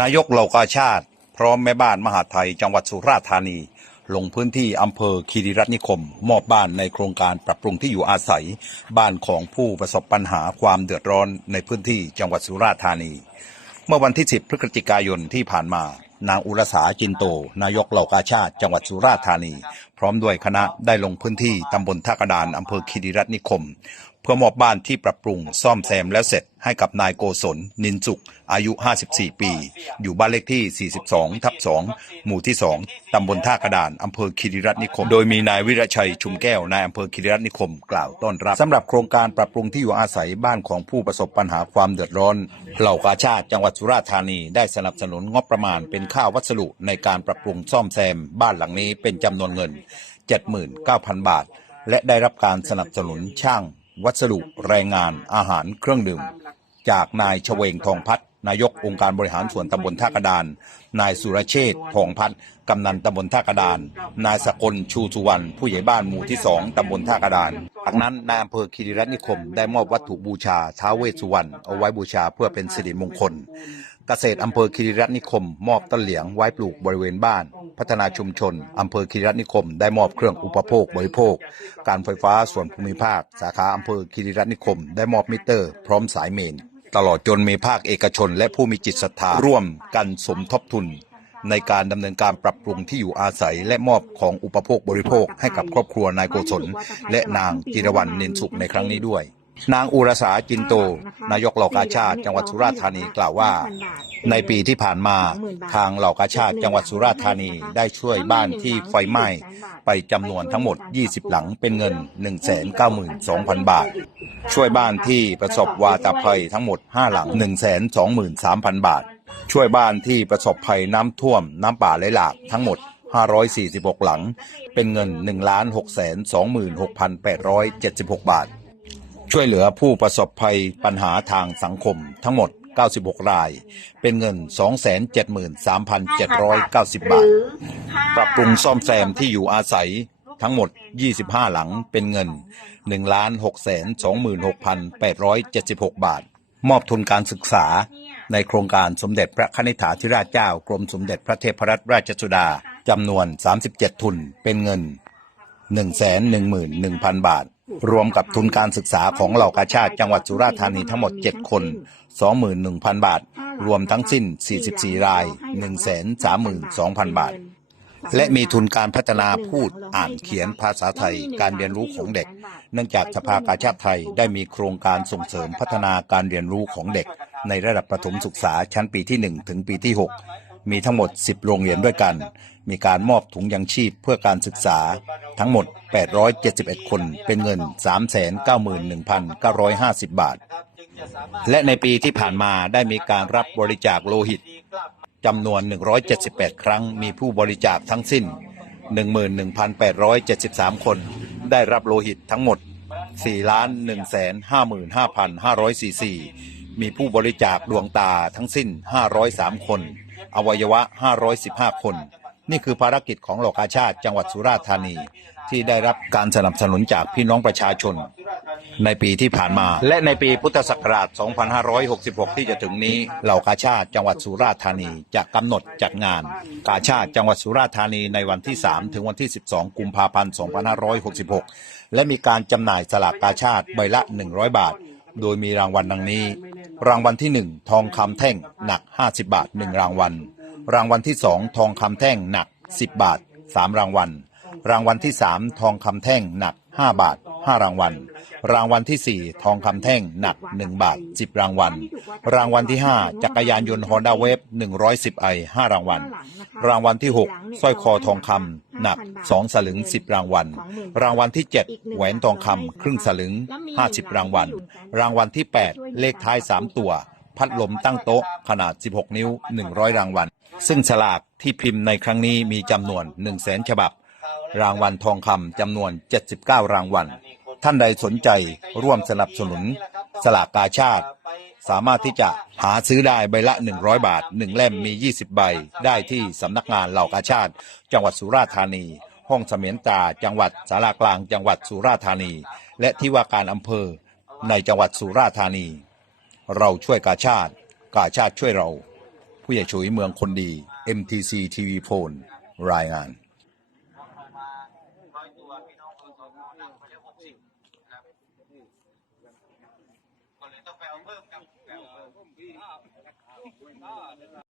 นายกเหล่ากาชาติ พร้อมแม่บ้านมหาไทยจังหวัดสุราษฎร์ธานี ลงพื้นที่อำเภอคีรีรัตนิคม มอบบ้านในโครงการปรับปรุงที่อยู่อาศัย บ้านของผู้ประสบปัญหาความเดือดร้อนในพื้นที่จังหวัดสุราษฎร์ธานี เมื่อวันที่ 10 พฤศจิกายนที่ผ่านมา นางอุรสาจินโต นายกเหล่ากาชาติ จังหวัดสุราษฎร์ธานี ร้อมด้วยคณะได้ลงพื้นที่ตำบลท่ากระดานอำเภอคีรีรัตนิคม เพื่อมอบบ้านที่ปรับปรุงซ่อมแซมแล้วเสร็จให้กับนายโกศล นินสุข อายุ 54 ปี อยู่บ้านเลขที่ 42 ทับ 2 หมู่ที่ 2 ตำบลท่ากระดาน อำเภอคีรีรัตนิคม โดยมีนายวิรชัยชุมแก้ว นายอำเภอคีรีรัตนิคม กล่าวต้อนรับ สำหรับโครงการปรับปรุงที่อยู่อาศัยบ้านของผู้ประสบปัญหาความเดือดร้อน เหล่ากาชาติจังหวัดสุราษฎร์ธานี ได้สนับสนุนงบประมาณเป็นค่าวัสดุในการปรับปรุงซ่อมแซมบ้านหลังนี้เป็นจำนวนเงิน 79,000 บาท และได้รับการสนับสนุนช่าง วัสดุแรงงานอาหารเครื่องดื่ม จากนายชเวงทองพัฒนายกองค์การบริหารส่วนตำบลท่ากระดาน นายสุรเชษทองพัฒน์กำนันตำบลท่ากระดาน นายสกลชูสุวรรณผู้ใหญ่บ้านหมู่ที่สองตำบลท่ากระดานจากนั้นนายอำเภอคีรีรัตนิคม ได้มอบวัตถุบูชาท้าเวสสุวรรณเอาไว้บูชาเพื่อเป็นสิริมงคล เกษตรอำเภอคีรีรัตนิคม มอบต้นเหลียงไว้ปลูกบริเวณบ้าน พัฒนาชุมชน อำเภอคีรีรัตนิคม ได้มอบเครื่องอุปโภคบริโภค การไฟฟ้าส่วนภูมิภาค สาขาอำเภอคีรีรัตนิคม ได้มอบมิเตอร์ พร้อมสายเมน ตลอดจนมีภาคเอกชน และผู้มีจิตศรัทธาร่วมกันสมทบทุน ในการดำเนินการปรับปรุงที่อยู่อาศัย และมอบของอุปโภคบริโภคให้กับครอบครัวนายโกศลและนางจิรวรรณเนินสุขในครั้งนี้ด้วย นางอุรสาจินโต นายกเหล่ากาชาติ จังหวัดสุราษฎร์ธานีกล่าวว่า ในปีที่ผ่านมาทางเหล่ากาชาติ จังหวัดสุราษฎร์ธานีได้ช่วยบ้านที่ไฟไหม้ไปจำนวนทั้งหมด 20 หลังเป็นเงิน 192,000 บาท ช่วยบ้านที่ประสบวาตภัยทั้งหมด 5 หลัง 123,000 บาท ช่วยบ้านที่ประสบภัยน้ำท่วมน้ำป่าไหลหลากทั้งหมด546 หลัง เป็นเงิน 1,626,876 บาท ช่วยเหลือผู้ประสบภัยปัญหาทางสังคมทั้งหมด 96 ราย เป็นเงิน 273,790 บาท ปรับปรุงซ่อมแซมที่อยู่อาศัยทั้งหมด 25 หลังเป็นเงิน 1,626,876 บาท มอบทุนการศึกษาในโครงการสมเด็จพระคณิษฐาธิราชเจ้ากรมสมเด็จพระเทพรัตนราชสุดาจำนวน 37 ทุนเป็นเงิน 111,000 บาท รวมกับทุนการศึกษาของเหล่ากาชาติจังหวัดสุราษฎร์ธานีทั้งหมด 7 คน 21,000 บาท รวมทั้งสิ้น 44 ราย 132,000 บาท และมีทุนการพัฒนาพูดอ่านเขียนภาษาไทยการเรียนรู้ของเด็ก เนื่องจากสภากาชาติไทยได้มีโครงการส่งเสริมพัฒนาการเรียนรู้ของเด็ก ในระดับประถมศึกษาชั้นปีที่ 1 ถึงปีที่ 6 มีทั้งหมด 10 โรงเรียนด้วยกัน มีการมอบถุงยังชีพเพื่อการศึกษาทั้งหมด 871 คนเป็นเงิน 391,950 บาท และในปีที่ผ่านมาได้มีการรับบริจาคโลหิตจำนวน 178 ครั้งมีผู้บริจาคทั้งสิ้น 11,873 คน ได้รับโลหิตทั้งหมด 4,155,500ซีซีมีผู้บริจาคดวงตาทั้งสิ้น 503 คน อวัยวะ 515 คน นี่คือภารกิจของเหล่ากาชาติจังหวัดสุราษฎร์ธานี ที่ได้รับการสนับสนุนจากพี่น้องประชาชน ในปีที่ผ่านมา และในปีพุทธศักราช 2566 ที่จะถึงนี้เหล่ากาชาติจังหวัดสุราษฎร์ธานีจะกำหนดจัดงาน กาชาติจังหวัดสุราษฎร์ธานีในวันที่ 3 ถึงวันที่ 12 กุมภาพันธ์ 2566 และมีการจำหน่ายสลากกาชาติใบละ 100 บาท โดยมีรางวัลดังนี้ รางวัลที่ 1 ทองคำแท่งหนัก 50 บาท 1 รางวัล รางวัลที่ 2 ทองคำแท่งหนัก 10 บาท 3 รางวัล รางวัลที่ 3 ทองคำแท่งหนัก 5 บาท 5 รางวัล รางวัลที่ 4 ทองคำแท่งหนัก 1 บาท 10 รางวัล รางวัลที่ 5 จักรยานยนต์ฮอนด้าเวฟ110ไอ5รางวัล รางวัลที่ 6สร้อยคอทองคำ หนัก 2 สลึง 10 รางวัล รางวัลที่ 7 แหวนทองคำครึ่งสลึง 50 รางวัล รางวัลที่ 8 เลขท้าย 3 ตัว พัดลมตั้งโต๊ะขนาด 16 นิ้ว 100 รางวัล ซึ่งฉลากที่พิมพ์ในครั้งนี้มีจำนวน 1 0 0 0 0แสนฉบับ รางวัลทองคำจำนวน 79 รางวัล ท่านใดสนใจร่วมสนับสนุน สลากกาชาติ สามารถที่จะหาซื้อได้ใบละ 100 บาท 1 เล่มมี 20 ใบ ได้ที่สำนักงานเหล่ากาชาติ จังหวัดสุราษฎร์ธานี ห้องเสมียนตา จังหวัดสารากลาง จังหวัดสุราษฎร์ธานี และที่ว่าการอำเภอในจังหวัดสุราษฎร์ธานี เราช่วยกาชาติ กาชาติช่วยเรา ผู้ใหญ่ช่วยเมืองคนดี MTC TV โฟนรายงาน ก็เลยต้องไปเอาเพิ่มกับ อ่า